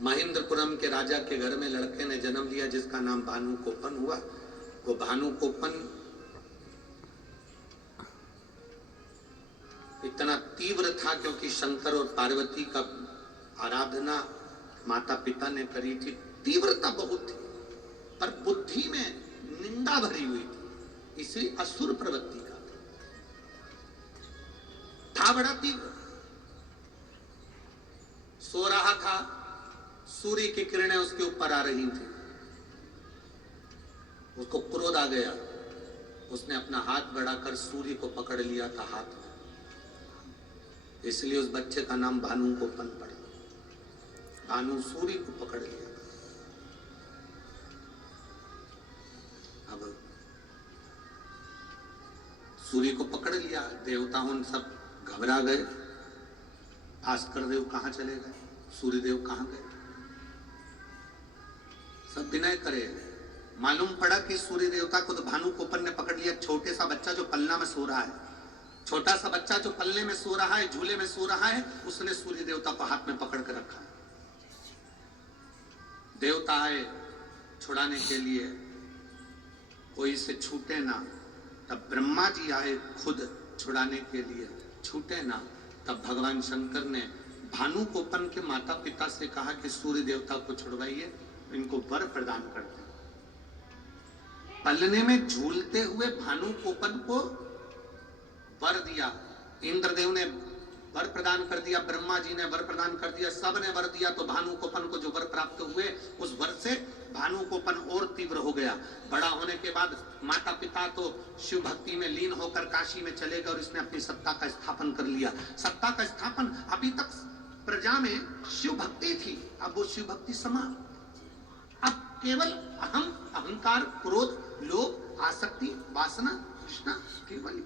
महेंद्रपुरम के राजा के घर में लड़के ने जन्म लिया जिसका नाम भानु कोपन हुआ। वो भानु कोपन इतना तीव्र था क्योंकि शंकर और पार्वती का आराधना माता पिता ने करी थी, तीव्रता बहुत थी, पर बुद्धि में निंदा भरी हुई थी, इसलिए असुर प्रवृत्ति का था बड़ा तीव्र। सो रहा था, सूर्य की किरणें उसके ऊपर आ रही थी, उसको क्रोध आ गया, उसने अपना हाथ बढ़ाकर सूर्य को पकड़ लिया था हाथ में, इसलिए उस बच्चे का नाम भानु कोपन पड़ा। भानु सूर्य को पकड़ लिया। अब सूर्य को पकड़ लिया, देवता उन सब घबरा गए, भास्कर देव कहां चले गए, सूर्य देव कहां गए, सब विनय करे। मालूम पड़ा कि सूर्य देवता को तो भानु कोपन ने पकड़ लिया। छोटे सा बच्चा जो पलना में सो रहा है, छोटा सा बच्चा जो पल्ले में सो रहा है, झूले में सो रहा है, उसने सूर्य देवता को हाथ में पकड़ कर रखा है। देवता आए छुड़ाने के लिए, कोई से छूटे ना। तब ब्रह्मा जी आए खुद छुड़ाने के लिए, छूटे ना। तब भगवान शंकर ने भानु कोपन के माता पिता से कहा कि सूर्य देवता को छुड़वाइए, इनको वर प्रदान करते। पलने में झूलते हुए भानु कोपन को वर दिया, इंद्रदेव ने वर प्रदान कर दिया, ब्रह्मा जी ने वर प्रदान कर दिया, सब ने वर दिया। तो भानु कोपन को जो वर प्राप्त हुए, उस वर से भानु कोपन और तीव्र हो गया। बड़ा होने के बाद माता पिता तो शिव भक्ति में लीन होकर काशी में चले गए और इसने अपनी सत्ता का स्थापन कर लिया। सत्ता का स्थापन, अभी तक प्रजा में शिव भक्ति थी, अब वो शिव भक्ति समाप्त। अब केवल अहम, अहंकार, क्रोध, लोभ, आसक्ति, वासना, तृष्णा, केवल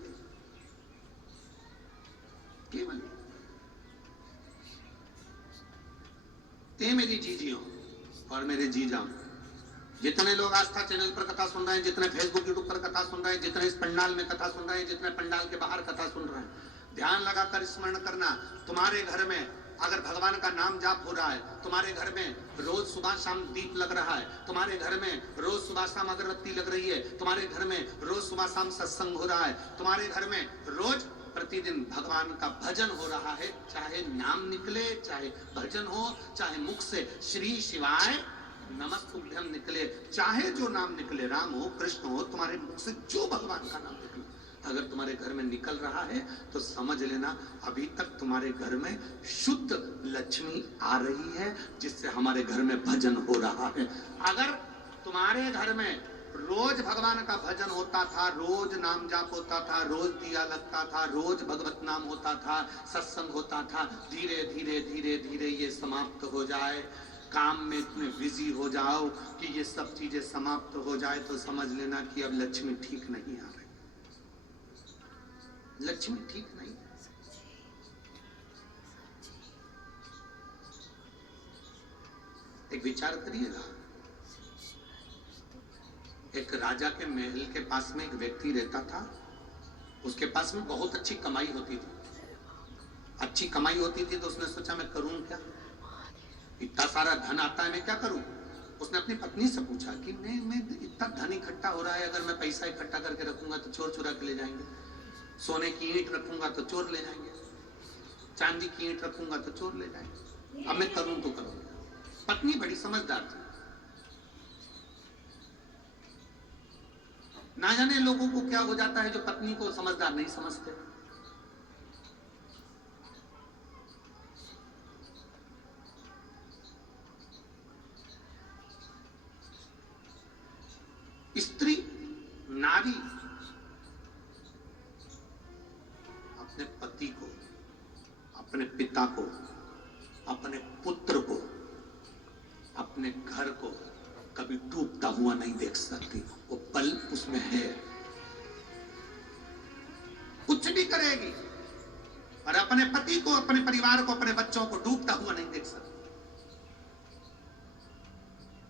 ते मेरी जीजियों और मेरे जीजाओं, जितने लोग आस्था चैनल पर कथा सुन रहे हैं, जितने फेसबुक यूट्यूब पर कथा सुन रहे हैं, जितने इस पंडाल में कथा सुन रहे हैं, जितने पंडाल के बाहर कथा सुन रहे हैं, ध्यान लगाकर स्मरण करना, तुम्हारे घर में अगर भगवान का नाम जाप हो रहा है, तुम्हारे घर में रोज सुबह शाम दीप लग रहा है, तुम्हारे घर में रोज सुबह शाम अगरबत्ती लग रही है, तुम्हारे घर में रोज सुबह शाम सत्संग हो रहा है, तुम्हारे घर में रोज प्रतिदिन भगवान का भजन हो रहा है, चाहे नाम निकले, चाहे भजन हो, चाहे मुख से श्री शिवाय नमस्तुभ्यम निकले, चाहे जो नाम निकले, राम हो, कृष्ण हो, तुम्हारे मुख से जो भगवान का नाम निकले, अगर तुम्हारे घर में निकल रहा है तो समझ लेना अभी तक तुम्हारे घर में शुद्ध लक्ष्मी आ रही है, जिससे हमारे घर में भजन हो रहा है। अगर तुम्हारे घर में रोज भगवान का भजन होता था, रोज नाम जाप होता था, रोज दिया लगता था, रोज भगवत नाम होता था, सत्संग होता था, धीरे धीरे धीरे धीरे ये समाप्त हो जाए, काम में इतने बिजी हो जाओ कि ये सब चीजें समाप्त हो जाए, तो समझ लेना कि अब लक्ष्मी ठीक नहीं आ रही, लक्ष्मी ठीक नहीं। एक विचार करिएगा, एक राजा के महल के पास में एक व्यक्ति रहता था, उसके पास में बहुत अच्छी कमाई होती थी। अच्छी कमाई होती थी तो उसने सोचा मैं करूं क्या, इतना सारा धन आता है, मैं क्या करूं। उसने अपनी पत्नी से पूछा कि मैं इतना धन इकट्ठा हो रहा है, अगर मैं पैसा इकट्ठा करके रखूंगा तो चोर चुरा के ले जाएंगे, सोने की ईंट रखूंगा तो चोर ले जाएंगे, चांदी की ईंट रखूंगा तो चोर ले जाएंगे, अब मैं करूं तो करूं। पत्नी बड़ी समझदार थी, ना जाने लोगों को क्या हो जाता है जो पत्नी को समझदार नहीं समझते। स्त्री, नारी अपने पति को, अपने पिता को, अपने पुत्र को, अपने घर को कभी डूबता हुआ नहीं देख सकती। वो पल उसमें है, कुछ भी करेगी, और अपने पति को, अपने परिवार को, अपने बच्चों को डूबता हुआ नहीं देख सकती।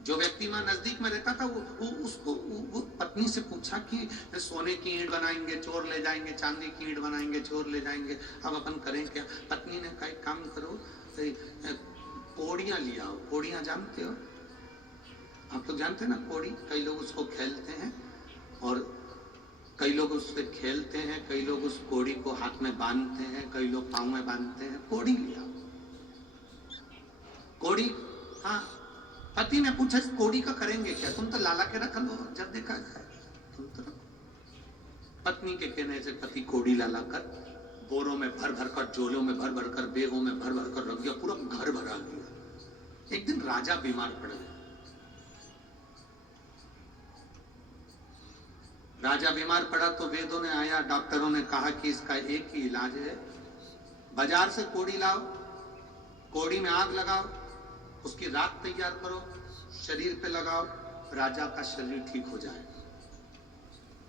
जो व्यक्ति वहां नजदीक में रहता था, वो पत्नी से पूछा कि सोने की ईंट बनाएंगे चोर ले जाएंगे, चांदी की ईंट बनाएंगे चोर ले जाएंगे, अब अपन करें क्या। पत्नी ने कहा काम करो, कोड़ियां लिया हो। कोड़ियां जानते हो आप लोग, जानते हैं ना कोड़ी? कई लोग उसको खेलते हैं और कई लोग उससे खेलते हैं, कई लोग उस कोड़ी को हाथ में बांधते हैं, कई लोग पाँव में बांधते हैं। कोड़ी लिया कोड़ी। हाँ, पति ने पूछा इस कोड़ी का करेंगे क्या? तुम तो लाला के रख लो जब देखा जाए, तुम तो रखो। पत्नी के कहने से पति कोड़ी लाला कर बोरों में भर भर कर, झोलों में भर भर कर, बेगों में भर भर कर रख दिया, पूरा घर भरा दिया। एक दिन राजा बीमार पड़ गया। राजा बीमार पड़ा तो वेदों ने आया, डॉक्टरों ने कहा कि इसका एक ही इलाज है, बाजार से कोड़ी लाओ, कोड़ी में आग लगाओ, उसकी राख तैयार करो, शरीर पे लगाओ, राजा का शरीर ठीक हो जाए।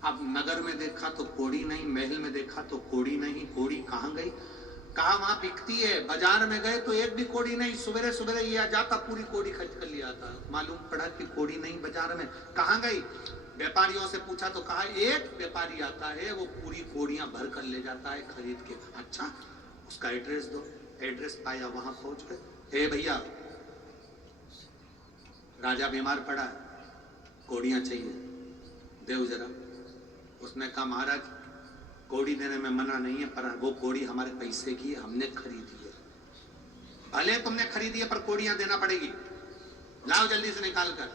अब नगर में देखा तो कोड़ी नहीं, महल में देखा तो कोड़ी नहीं। कोड़ी कहां गई? कहा वहां बिकती है। बाजार में गए तो एक भी कोड़ी नहीं। सवेरे सवेरे ये आ जाता, पूरी कोड़ी खरीद कर लिया था। मालूम पड़ा कि कोड़ी नहीं बाजार में। कहां गई? व्यापारियों से पूछा तो कहा एक व्यापारी आता है, वो पूरी कोड़ियां भर कर ले जाता है खरीद के। अच्छा, उसका एड्रेस दो। एड्रेस पाया, वहां पहुंच गए। हे भैया, राजा बीमार पड़ा, कोड़ियां चाहिए, देव जरा। उसने कहा महाराज कोड़ी देने में मना नहीं है, पर वो कोड़ी हमारे पैसे की है, हमने खरीदी है। भले तुमने खरीदी है पर कोड़ियां देना पड़ेगी। लाओ जल्दी से निकाल कर,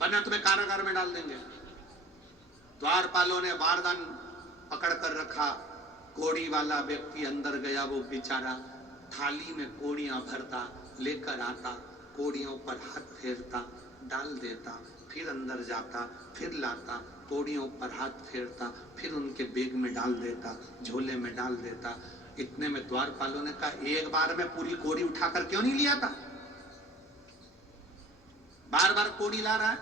वरना तुम्हें कारागार में डाल देंगे। द्वारपालों ने वारदान पकड़ कर रखा। कोड़ी वाला व्यक्ति अंदर गया, वो बेचारा थाली में कोड़ियां भरता, लेकर आता, कोड़ियों पर हाथ फेरता, डाल देता, फिर अंदर जाता, फिर लाता, कोड़ियों पर हाथ फेरता, फिर उनके बैग में डाल देता, झोले में डाल देता। इतने में द्वारपालों ने कहा एक बार में पूरी कोड़ी उठाकर क्यों नहीं लिया था? बार बार कोड़ी ला रहा है,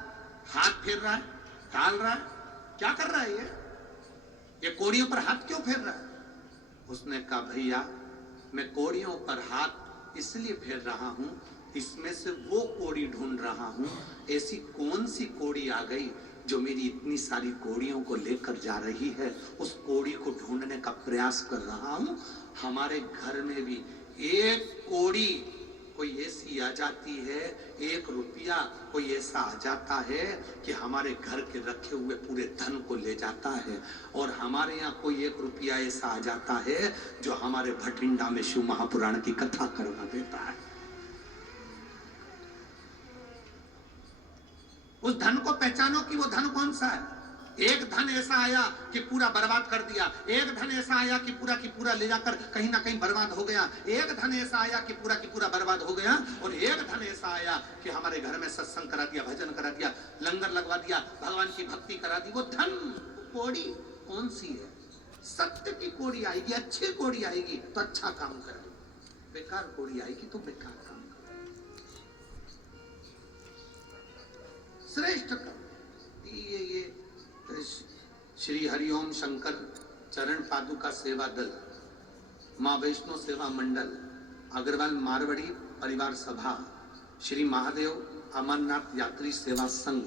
हाथ फेर रहा है, डाल रहा है, क्या कर रहा है ये कोड़ियों पर हाथ क्यों फेर रहा है? उसने कहा भैया मैं कोड़ियों पर हाथ इसलिए फेर रहा हूं, इसमें से वो कोड़ी ढूंढ रहा हूं, ऐसी कौन सी कोड़ी आ गई जो मेरी इतनी सारी कोड़ियों को लेकर जा रही है। उस कोड़ी को ढूंढने का प्रयास कर रहा हूं। हमारे घर में भी एक कोड़ी कोई ऐसी आ जाती है, एक रुपया कोई ऐसा आ जाता है कि हमारे घर के रखे हुए पूरे धन को ले जाता है। और हमारे यहाँ कोई एक रुपया ऐसा आ जाता है जो हमारे भटिंडा में शिव महापुराण की कथा करवा देता है। उस धन को पहचानो कि वो धन कौन सा है। एक धन ऐसा आया कि पूरा बर्बाद कर दिया, एक धन ऐसा आया कि पूरा ले जाकर कहीं ना कहीं बर्बाद हो गया, एक धन ऐसा आया कि पूरा बर्बाद हो गया, और एक धन ऐसा आया कि हमारे घर में सत्संग करा दिया, भजन करा दिया, लंगर लगवा दिया, भगवान की भक्ति करा दी। वो धन कोड़ी कौन सी है? सत्य की कोड़ी आएगी, अच्छी कोड़ी आएगी तो अच्छा काम करेगी, बेकार कोड़ी आएगी तो बेकार काम करेगी। श्रेष्ठ कर्म ये श्री हरिओम शंकर चरण पादुका सेवा दल, माँ वैष्णो सेवा मंडल, अग्रवाल मारवाड़ी परिवार सभा, श्री महादेव अमरनाथ यात्री सेवा संघ,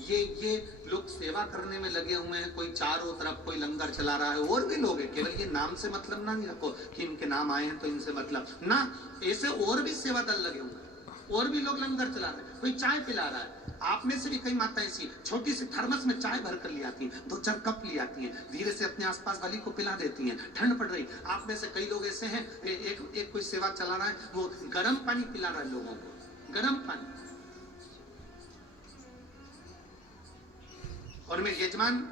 ये लोग सेवा करने में लगे हुए हैं। कोई चारों तरफ कोई लंगर चला रहा है, और भी लोग हैं। केवल ये नाम से मतलब ना नहीं रखो कि इनके नाम आए हैं तो इनसे मतलब ना, ऐसे और भी सेवा दल लगे हुए हैं, और भी लोग लंगर चला रहे हैं, कोई चाय पिला रहा है। आप में से भी कई माताएं ऐसी छोटी सी थर्मस में चाय भर कर ले आती हैं, 2-4 कप ले आती हैं, धीरे से अपने आसपास वाली को पिला देती हैं। ठंड पड़ रही, आप में से कई लोग ऐसे हैं, एक कोई सेवा चला रहा है, वो गर्म पानी पिला रहा है लोगों को, गर्म पानी। और मैं यजमान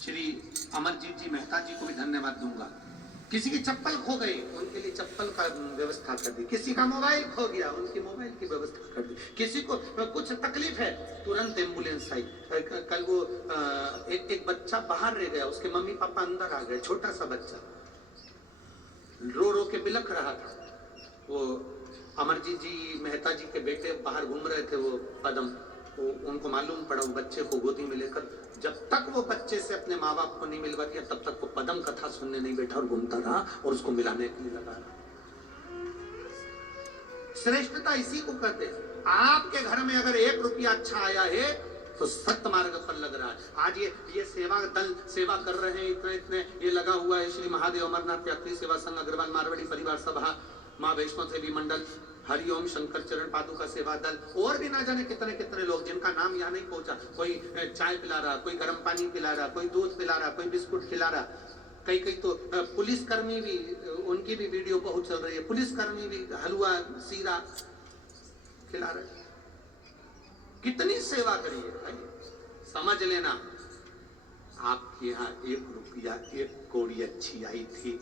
श्री अमरजीत जी मेहता जी को भी धन्यवाद दूंगा। किसी की चप्पल खो गई, उनके लिए चप्पल का व्यवस्था कर दी। किसी का मोबाइल खो गया, उनकी मोबाइल की व्यवस्था कर दी। किसी को कुछ तकलीफ है, तुरंत एम्बुलेंस आई। कल वो एक बच्चा बाहर रह गया, उसके मम्मी पापा अंदर आ गए, छोटा सा बच्चा रो रो के बिलख रहा था। वो अमरजीत जी मेहता जी के बेटे बाहर घूम रहे थे, वो पदम, उनको मालूम पड़ा, वो बच्चे को गोदी में लेकर, जब तक वो बच्चे से अपने माँ बाप को नहीं मिलवा दिया तब तक वो पदम कथा सुनने नहीं बैठा और घूमता रहा और उसको मिलाने के लिए लगा रहा। श्रेष्ठता इसी को कहते हैं। आपके घर में अगर 1 रुपया अच्छा आया है तो सत्य मार्ग पर लग रहा है। आज ये सेवा दल सेवा कर रहे हैं, इतने ये लगा हुआ है। श्री महादेव अमरनाथ यात्री सेवा संघ, अग्रवाल मारवाड़ी परिवार सभा, माँ वैष्णो देवी मंडल, हरिओम शंकर चरण पादुका सेवा दल, और भी ना जाने कितने कितने लोग जिनका नाम यहाँ नहीं पहुंचा। कोई चाय पिला रहा, कोई गर्म पानी पिला रहा, कोई दूध पिला रहा, कोई बिस्कुट खिला रहा। कई कई तो पुलिसकर्मी भी, उनकी भी वीडियो बहुत चल रही है, पुलिसकर्मी भी हलवा सीरा खिला रहे। कितनी सेवा करी है भाई, समझ लेना। आपके यहाँ 1 रुपया 1 कौड़ी अच्छी आई थी,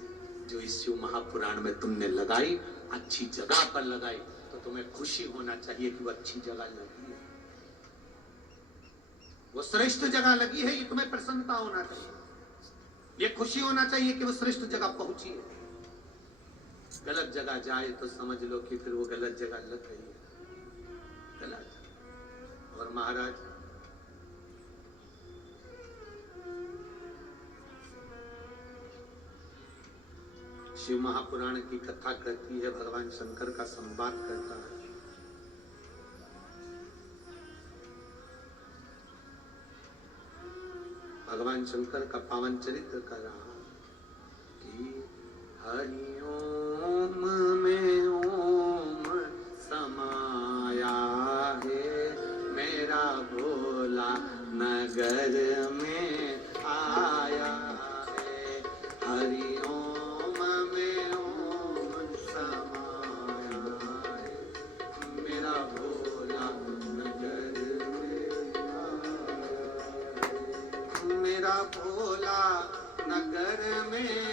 जो इस शिव महापुराण में तुमने लगाई, अच्छी जगह पर लगाई, तो तुम्हें खुशी होना चाहिए कि वो अच्छी जगह लगी है, वो श्रेष्ठ जगह लगी है, ये तुम्हें प्रसन्नता होना चाहिए, ये खुशी होना चाहिए कि वो श्रेष्ठ जगह पहुंची है। गलत जगह जाए तो समझ लो कि फिर वो गलत जगह लग गई है, गलत। और महाराज शिव महापुराण की कथा कहती है, भगवान शंकर का संवाद करता है। भगवान शंकर का पावन चरित्र कर रहा कि हरि ओम में ओम समाया है, मेरा भोला नगर में आया है। हरि ओम में ओम समाया है, मेरा भोला नगर में आया है, मेरा भोला नगर में